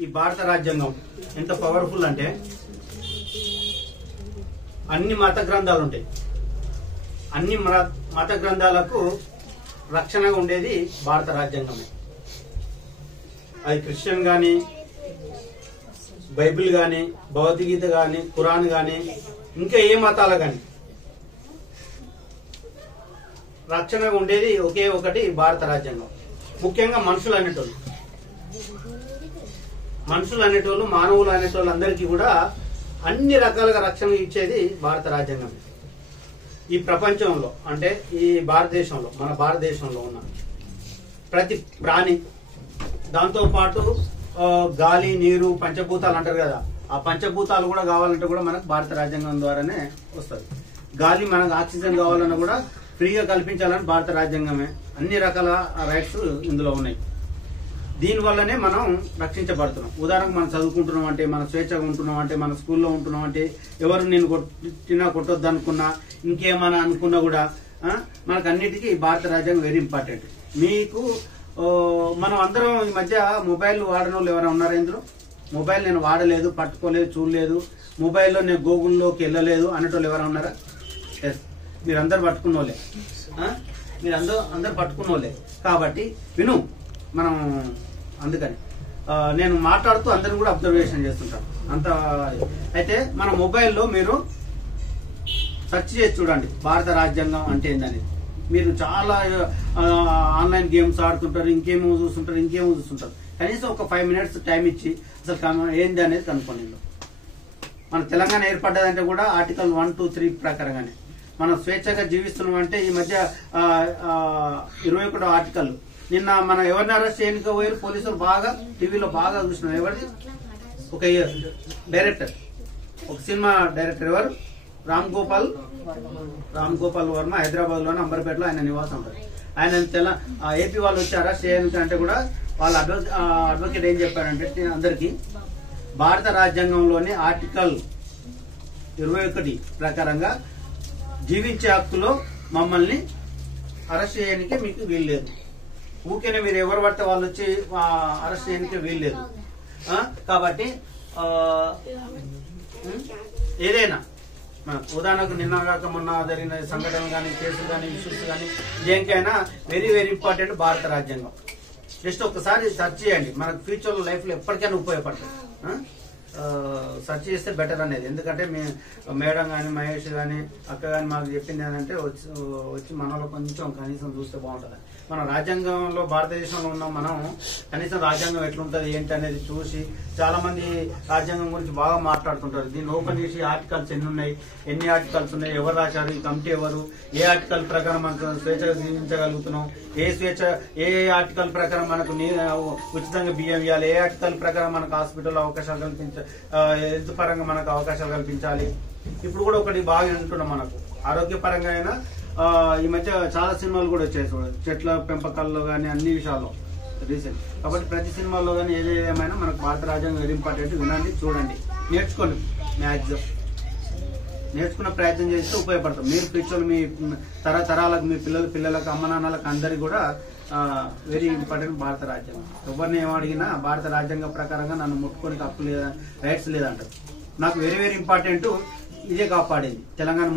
ఈ భారత రాజ్యాంగం ఎంత పవర్ఫుల్ అంటే అన్ని మత గ్రంథాలు ఉంటాయి. అన్ని మత గ్రంథాలకు రక్షణగా ఉండేది భారత రాజ్యాంగమే. అది క్రిస్టియన్ గాని, బైబిల్ గాని, భగవద్గీత గాని, ఖురాన్ గాని, ఇంకా ఏ మతాల గాని రక్షణగా ఉండేది ఒకే ఒకటి భారత రాజ్యాంగం. ముఖ్యంగా మనుషులు అనేటోళ్ళు మానవులు అనేటోళ్ళు అందరికీ కూడా అన్ని రకాలుగా రక్షణ ఇచ్చేది భారత రాజ్యాంగం. ఈ ప్రపంచంలో అంటే ఈ భారతదేశంలో, మన భారతదేశంలో ఉన్న ప్రతి ప్రాణి, దాంతో పాటు గాలి, నీరు, పంచభూతాలు అంటారు కదా, ఆ పంచభూతాలు కూడా కావాలంటే కూడా మనకు భారత రాజ్యాంగం ద్వారానే వస్తుంది. గాలి మనకు ఆక్సిజన్ కావాలన్నా కూడా ఫ్రీగా కల్పించాలని భారత రాజ్యాంగమే. అన్ని రకాల రైట్స్ ఇందులో ఉన్నాయి. దీనివల్లనే మనం రక్షించబడుతున్నాం. ఉదాహరణకు మనం చదువుకుంటున్నాం అంటే, మనం స్వేచ్ఛగా ఉంటున్నాం అంటే, మన స్కూల్లో ఉంటున్నాం అంటే, ఎవరు నేను కొట్టినా కొట్టొద్దు అనుకున్నా, ఇంకేమన్నా అనుకున్నా కూడా మనకు అన్నిటికీ భారత రాజ్యాంగం వెరీ ఇంపార్టెంట్. మీకు మనం అందరం ఈ మధ్య మొబైల్ వాడని వాళ్ళు ఎవరైనా ఉన్నారా ఇందులో? మొబైల్ నేను వాడలేదు, పట్టుకోలేదు, చూడలేదు, మొబైల్లో నేను గూగుల్లోకి వెళ్ళలేదు అనేటోళ్ళు ఎవరైనా ఉన్నారా? మీరందరూ పట్టుకున్నోళ్ళే. అందరు పట్టుకున్నోళ్ళే. కాబట్టి విను, మనం అందుకని నేను మాట్లాడుతూ అందరిని కూడా అబ్జర్వేషన్ చేస్తుంటాను. అంత అయితే మన మొబైల్లో మీరు సెర్చ్ చేసి చూడండి భారత రాజ్యాంగం అంటే ఏందని. మీరు చాలా ఆన్లైన్ గేమ్స్ ఆడుతుంటారు, ఇంకేమో చూస్తుంటారు. కనీసం ఒక 5 minutes టైం ఇచ్చి అసలు ఏంది అనేది కనుక్కోండి. మన తెలంగాణ ఏర్పడ్డదంటే కూడా ఆర్టికల్ 1, 2, 3 ప్రకారంగానే మనం స్వేచ్ఛగా జీవిస్తున్నాం. అంటే ఈ మధ్య 21వ ఆర్టికల్ నిన్న మనం ఎవరిని అరెస్ట్ చేయడానికి పోయారు పోలీసులు, బాగా టీవీలో బాగా చూసినాం. ఎవరిది? ఒక డైరెక్టర్, ఒక సినిమా డైరెక్టర్. ఎవరు? రామ్ గోపాల్ వర్మ. హైదరాబాద్ లోనే అంబర్పేటలో ఆయన నివాసం ఉంటుంది. ఆయన ఏపీ వాళ్ళు వచ్చి అరెస్ట్ చేయడానికి అంటే కూడా వాళ్ళ అడ్వకేట్ ఏం చెప్పారంటే అందరికి, భారత రాజ్యాంగంలోని ఆర్టికల్ 21 ప్రకారంగా జీవించే హక్కులో మమ్మల్ని అరెస్ట్ చేయడానికి మీకు వీల్లేదు. ఊకేనే మీరు ఎవరు పడితే వాళ్ళు వచ్చి అరెస్ట్ చేయడానికి వీల్లేదు. కాబట్టి ఏదైనా ఉదాహరణకు నిన్న కాక మొన్న జరిగిన సంఘటనలు కానీ, కేసులు కానీ, ఇష్యూస్ కానీ, దేనికైనా వెరీ వెరీ ఇంపార్టెంట్ భారత రాజ్యాంగం. జస్ట్ ఒక్కసారి సెర్చ్ చేయండి, మనకు ఫ్యూచర్ లైఫ్ లో ఎప్పటికైనా ఉపయోగపడుతుంది. సెర్చ్ చేస్తే బెటర్ అనేది. ఎందుకంటే మేడం కానీ, మహేష్ కానీ, అక్క కానీ మాకు చెప్పింది ఏంటంటే వచ్చి మనలో కొంచెం కనీసం చూస్తే బాగుంటుంది. మనం రాజ్యాంగంలో భారతదేశంలో ఉన్నాం, మనం కనీసం రాజ్యాంగం ఎట్లుంటది ఏంటి అనేది చూసి, చాలా మంది రాజ్యాంగం గురించి బాగా మాట్లాడుతుంటారు. దీన్ని ఓపెన్ చేసి ఆర్టికల్స్ ఎన్ని ఉన్నాయి, ఎన్ని ఆర్టికల్స్ ఉన్నాయి, ఎవరు రాశారు, ఈ కమిటీ ఎవరు, ఏ ఆర్టికల్ ప్రకారం మనకు స్వేచ్ఛగా జీవించగలుగుతున్నాం, ఏ ఆర్టికల్ ప్రకారం మనకు ఉచితంగా బియ్యం ఇవ్వాలి, ఏ ఆర్టికల్ ప్రకారం మనకు హాస్పిటల్ అవకాశాలు హెల్త్ పరంగా మనకు అవకాశాలు కల్పించాలి. ఇప్పుడు కూడా ఒకటి బాగా వింటున్నాం, మనకు ఆరోగ్యపరంగా అయినా ఈ మధ్య చాలా సినిమాలు కూడా వచ్చాయి. చెట్ల పెంపకాల్లో కానీ అన్ని విషయాల్లో రీసెంట్. కాబట్టి ప్రతి సినిమాల్లో కానీ ఏదేమైనా మనకు భారత రాజ్యాంగం వెరీ ఇంపార్టెంట్. వినండి, చూడండి, నేర్చుకోండి. మ్యాక్సిమం నేర్చుకున్న ప్రయత్నం చేస్తే ఉపయోగపడతాం. మీరు ఫ్యూచర్ మీ తరతరాలకు, మీ పిల్లలకు, అమ్మ నాన్నలకు అందరికి కూడా వెరీ ఇంపార్టెంట్ భారత రాజ్యాంగం. ఎవరిని ఏమడిగినా భారత రాజ్యాంగం ప్రకారంగా నన్ను ముట్టుకొని హక్కు లేదా, రైట్స్ లేదంటారు. నాకు వెరీ వెరీ ఇంపార్టెంట్. ఇదే కాపాడేది తెలంగాణ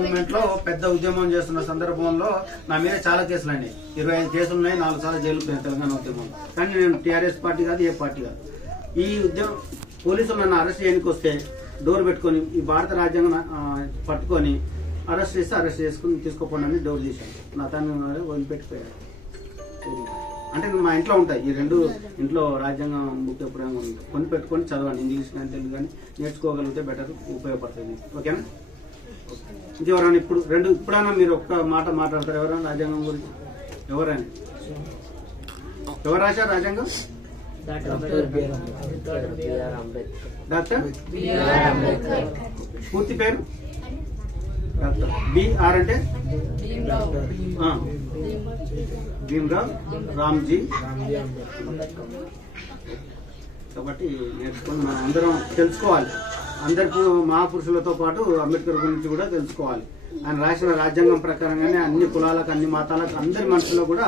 మూమెంట్ లో పెద్ద ఉద్యమం చేస్తున్న సందర్భంలో నా మీద చాలా కేసులు అయినాయి. 25 కేసులు ఉన్నాయి, 4 సార్లు జైలుకు పోయిన తెలంగాణ ఉద్యమంలో. కానీ నేను టీఆర్ఎస్ పార్టీ కాదు, ఏ పార్టీ కాదు. ఈ ఉద్యమం పోలీసులు నన్ను అరెస్ట్ చేయడానికి వస్తే డోర్ పెట్టుకొని ఈ భారత రాజ్యాంగం పట్టుకొని అరెస్ట్ చేసుకుని తీసుకోపోండి డోర్ తీశాను. నా తను వదిలిపెట్టిపోయాడు. అంటే మా ఇంట్లో ఉంటాయి ఈ 2 ఇంట్లో రాజ్యాంగం బుక్ ఎప్పుడైనా ఉంటుంది, కొని పెట్టుకొని చదవండి. ఇంగ్లీష్ కానీ తెలుగు కానీ నేర్చుకోగలిగితే బెటర్, ఉపయోగపడుతుంది. ఓకేనా? ఇంకెవరైనా ఇప్పుడైనా మీరు ఒక్క మాట మాట్లాడతారు ఎవరైనా రాజ్యాంగం గురించి? ఎవరైనా ఎవరు రాశారు రాజ్యాంగం? డాక్టర్ పూర్తి పేరు డాక్టర్ బిఆర్ అంటే భీమ్రావ్ రామ్జీ. కాబట్టి నేర్చుకొని మనం అందరం తెలుసుకోవాలి. అందరికీ మహాపురుషులతో పాటు అంబేద్కర్ గురించి కూడా తెలుసుకోవాలి. ఆయన రాసిన రాజ్యాంగం ప్రకారంగానే అన్ని కులాలకు, అన్ని మతాలకు, అందరి మనుషుల్లో కూడా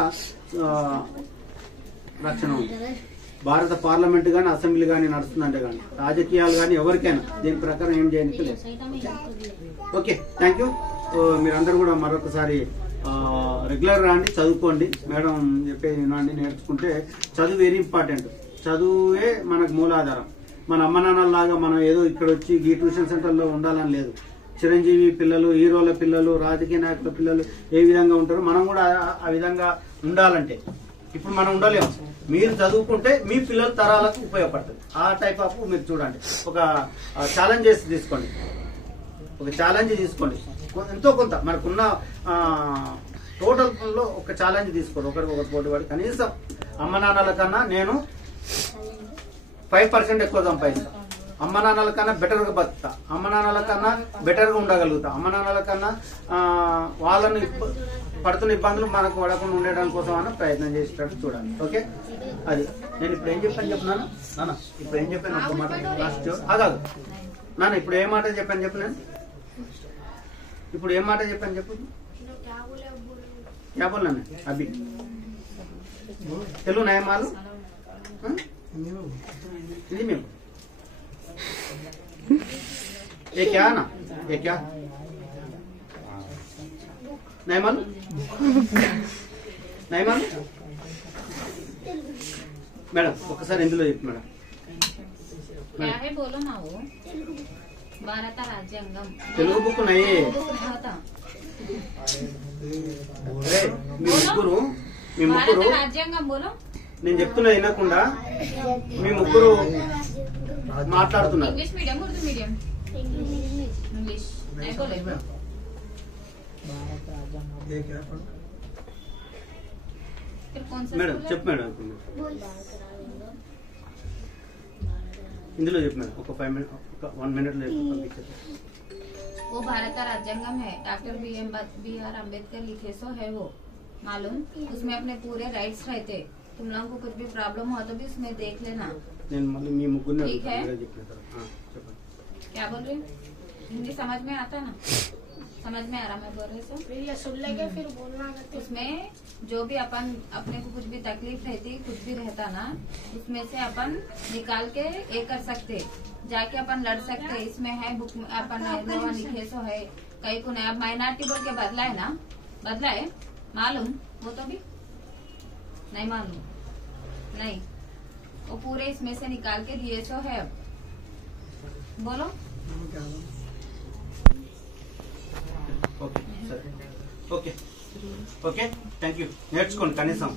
రక్షణ ఉంది. భారత పార్లమెంట్ గానీ అసెంబ్లీ గానీ నడుస్తుందంటే గానీ రాజకీయాలు గానీ ఎవరికైనా దీని ప్రకారం ఏం చేయడానికి లేదు. Okay, thank you. మీరందరూ కూడా మరొకసారి రెగ్యులర్ గా అండి చదువుకోండి. మేడం చెప్పేది వినండి, నేర్చుకుంటే చదువు వెరీ ఇంపార్టెంట్. చదువే మనకు మూలాధారం. మన అమ్మ నాన్నలాగా మనం ఏదో ఇక్కడ వచ్చి ఈ ట్యూషన్ సెంటర్లో ఉండాలని లేదు. చిరంజీవి పిల్లలు, హీరోల పిల్లలు, రాజకీయ నాయకుల పిల్లలు ఏ విధంగా ఉంటారో మనం కూడా ఆ విధంగా ఉండాలంటే ఇప్పుడు మనం ఉండలేము. మీరు చదువుకుంటే మీ పిల్లల తరాలకు ఉపయోగపడుతుంది. ఆ టైప్ ఆఫ్ మీరు చూడండి. ఒక ఛాలెంజ్ చేసి తీసుకోండి, ఒక ఛాలెంజ్ తీసుకోండి. ఎంతో కొంత మనకున్న టోటల్ లో ఒక ఛాలెంజ్ తీసుకోండి. ఒకరికొకరు పోటీ పడి కనీసం అమ్మ నాన్నల కన్నా నేను 5% ఎక్కువ సంపాదిస్తా, అమ్మ నాన్నల కన్నా బెటర్గా బతుకుతా, అమ్మ నాన్నల కన్నా బెటర్గా ఉండగలుగుతా, అమ్మ నాన్నల కన్నా వాళ్ళని పడుతున్న ఇబ్బందులు మనకు పడకుండా ఉండడానికి కోసం అన్న ప్రయత్నం చేసేటట్టు చూడాలి. ఓకే, అది నేను ఇప్పుడు ఏం చెప్తున్నాను నాన్న, ఇప్పుడు ఏం చెప్పాను ఒక మాట లాస్ట్ కాదు నాన్న, ఇప్పుడు ఏ మాట చెప్పాను చెప్పు. నేను ఇప్పుడు ఏం మాట చెప్పాను చెప్పు. क्या बोलना है अभी चलो नया मालूम जी मैं ये क्या ना ये क्या नया मालूम नया मालूम मैडम ఒకసారి ఇందులో చెప్పు మేడం. क्या है बोलो ना वो భారత రాజ్యాంగం తెలుగు బుక్ నయ్యే మీ ముగ్గురు రాజ్యాంగం బోలో. నేను చెప్తున్నా వినకుండా మీ ముగ్గురు మాట్లాడుతున్నారు. English medium Urdu medium English madam చెప్పు మేడం. ఇందులో చెప్పు మేడం. ఒక 5 మినిట్ ఒక 1 మినిట్ లో పంపించారు. वो भारत का राज्यांगम है, डॉक्टर BR अम्बेडकर लिखे सो है वो मालूम. उसमें अपने पूरे राइट्स रहते. तुम लोगों को कुछ भी प्रॉब्लम हो तो भी उसमें देख लेना. ठीक है, क्या बोल रही? हिंदी समझ में आता ना? समझ में आ रहा मैं बोल रही सो? सुन लेके फिर बोलना. उसमें जो भी अपन अपने को कुछ भी तकलीफ रहती, कुछ भी रहता ना, उसमें से अपन निकाल के ये कर सकते, जाके अपन लड़ सकते. इसमें है बुक अपन लिखे सो है. कई को नया माइनॉरिटी बोल के बदला है ना, बदला है मालूम? वो तो भी नहीं मालूम. नहीं, वो पूरे इसमें से निकाल के दिए सो है. बोलो. Okay okay thank you. నేర్చుకోండి కనీసం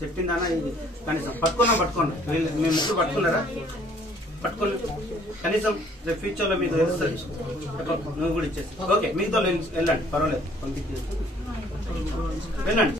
చెప్పిందానా ఇది కనీసం పట్టుకోండి. మీ ముగ్గురు పట్టుకున్నారా? పట్టుకోండి కనీసం రేపు ఫ్యూచర్ లో మీకు తెలుస్తుంది. నువ్వు కూడా ఇచ్చేసి ఓకే మీతో వెళ్ళండి, పర్వాలేదు, పంపించేసి వెళ్ళండి.